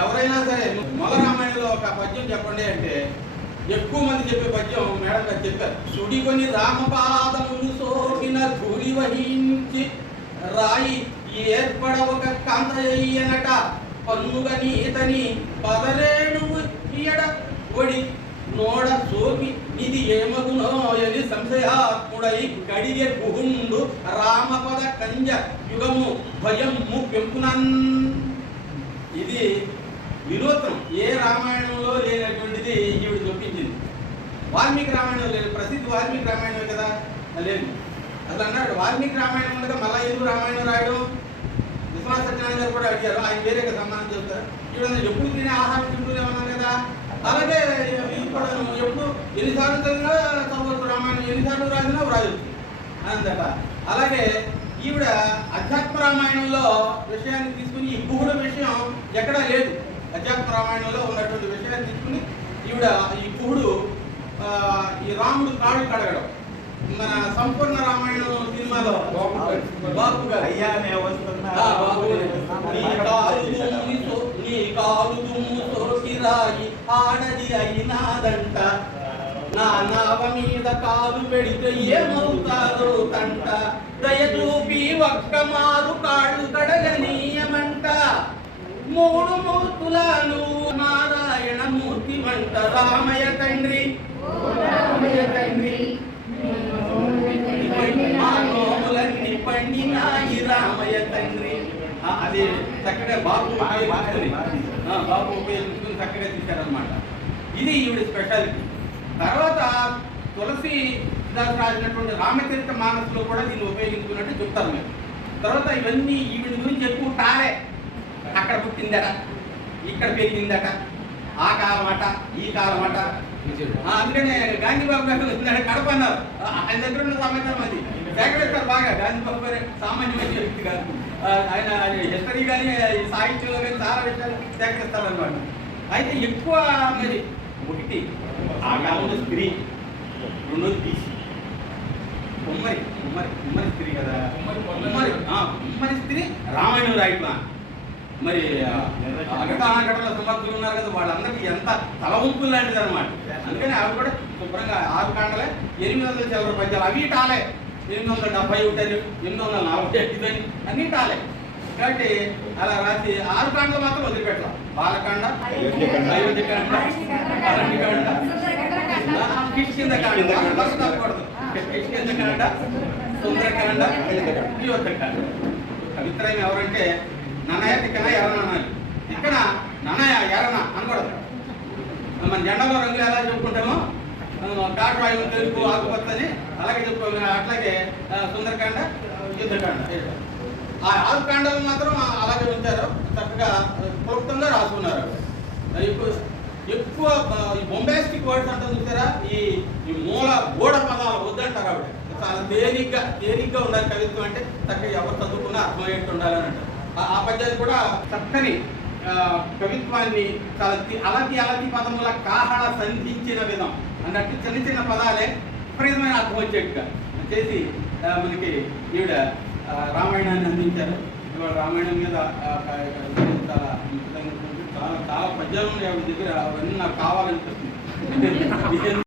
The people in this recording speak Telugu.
ఎవరైనా సరే మొల రామాయణంలో ఒక పద్యం చెప్పండి అంటే ఎక్కువ మంది చెప్పే పద్యం మేడం గారు చెప్పారు. సుడికొని రామపాదములు సోకిన ధూళి వహించి రాయి ఏర్పడ ఒక కాంతయ్యనట పన్నుగా నీతని పదరేణువు ఇయడ ఒడి నోడ సోకి ఇది ఏమగునో అని సంశయాత్ముడై కడిగే గుహుండు రామపద కంజ యుగము భయము పెంపునన్. ఇది వినూత్నం, ఏ రామాయణంలో లేనటువంటిది ఈవిడ చూపించింది. వాల్మీకి రామాయణం లేదు, ప్రసిద్ధ వాల్మీకి రామాయణమే కదా లేదు. అట్లా అన్నాడు వాల్మీకి రామాయణం ఉండగా మళ్ళా ఎందుకు రామాయణం రాయడం. విశ్వనాథ సత్యనారాయణ గారు కూడా అడిగారు, ఆయన వేరే సమానం చెప్తారు. ఈవిడ ఎప్పుడు తినే ఆహారం తింటూనే ఉన్నాను కదా, అలాగే ఇప్పుడు ఎప్పుడు ఎన్నిసార్లు చదివినా చదవచ్చు రామాయణం, ఎన్నిసార్లు రాసినా రాయొచ్చు అందట. అలాగే ఈవిడ అధ్యాత్మ రామాయణంలో విషయాన్ని తీసుకుని ఈ గుహుడు విషయం ఎక్కడా లేదు. అధ్యాత్మ రామాయణంలో ఉన్నటువంటి విషయాన్ని తీసుకుని ఈవిడ ఈ గుహుడు ఈ రాముడు కాళ్ళు కడగడం మన సంపూర్ణ రామాయణం సినిమాలో బాబు గారు నీ కాలు దుమ్ము సోకిరాయి ఆడది అయినాదంట, నా నావ మీద కాలు పెడితే ఏమవుతాదో తంట, దయచూపి ఒక్క మారు కాళ్ళు కడగనీయమంట, మూడు మూర్తులను నారాయణ మూర్తి మంట, రామయ్య తండ్రి రామయ్య తండ్రి నోములన్నీ పండినాయి రామయ్య తండ్రి. అది చక్కగా బాబు ఉపయోగించుకుని చక్కగా తీశారనమాట. ఇది ఈవిడ స్పెషాలిటీ. తర్వాత తులసి దాస్ రాసినటువంటి రామచరిత మానసులో కూడా దీన్ని ఉపయోగించుకున్నట్టు చెప్తారు మేము. తర్వాత ఇవన్నీ ఈవిడ గురించి ఎక్కువ టాలే, అక్కడ పుట్టిందట, ఇక్కడ పెరిగిందట, ఆ కాలమాట ఈ కాలమాట. అందుకనే గాంధీబాబు గారు కడప అన్నారు. ఆయన దగ్గర ఉన్న సమాచారం అది సేకరిస్తారు బాగా. గాంధీబాబు గారు సామాన్యమైన వ్యక్తి కాదు, ఆయన హిస్టరీ కానీ సాహిత్యంలో కానీ చాలా విషయాలు సేకరిస్తారు అనమాట. అయితే ఎక్కువ మరి ఒకటి ఆ కాలంలో స్త్రీ, రెండోది బీసీ, ఉమ్మరి ఉమ్మరి ఉమ్మరి స్త్రీ కదా, ఉమ్మరి స్త్రీ రామాయణం రాయట్లా. మరి అఘటనలో సమర్థులు ఉన్నారు కదా, వాళ్ళందరికీ ఎంత తలవంపులు లాంటిది అనమాట. అందుకని అవి కూడా శుభ్రంగా 6 కాండలే 800 చిల్లర పద్యాలు, అవి టాలే 871 845 అని అన్నీ టాలే. కాబట్టి అలా రాసి 6 కాండలు మాత్రం వదిలిపెట్టాలి. బాలకాండ, అయోధ్యకాండ, అరణ్యకాండ, కిష్కింధకాండ, కిష్కింధకాండ, సుందరకాండ, అయోధ్యకాండ. కవిత్రయం ఎవరంటే నన్నయ్య తిక్కన ఎర్రన అనాలి. ఇక్కడ నన్నయ్య ఎర్రన అనకూడదు. మన జెండాలో రంగులు ఎలా చెప్పుకుంటామో కాటవాయువు తెలుపు ఆకుపచ్చని అలాగే చెప్పుకోవాలి. అట్లాగే సుందరకాండ, యుద్ధకాండ, ఆ 6 కాండలు మాత్రం అలాగే ఉంచారు. చక్కగా క్లుప్తంగా రాసుకున్నారు. ఎక్కువ బొంబాస్టిక్ వర్డ్స్ అంటే చూసారా, ఈ మూల గోడ పదాలు వద్దంటారు ఆవిడ. చాలా తేలిగ్గా ఉండాలి కవిత్వం అంటే, చక్కగా ఎవరు చదువుకున్నా అర్థమయ్యేట్టు ఉండాలని అంటారు. ఆ పద్యాలు కూడా చక్కని కవిత్వాన్ని చాలా అలతి పదముల కాహళ సంధించిన విధం అన్నట్టు చిన్న చిన్న పదాలే విపరీతమైన అర్థం వచ్చేట్టుగా చేసి మనకి ఈవిడ రామాయణాన్ని అందించారు. ఇవాళ రామాయణం మీద చాలా చాలా పద్యాలు ఉన్నాయి ఆవిడ దగ్గర. అవన్నీ నాకు కావాలనిపిస్తుంది.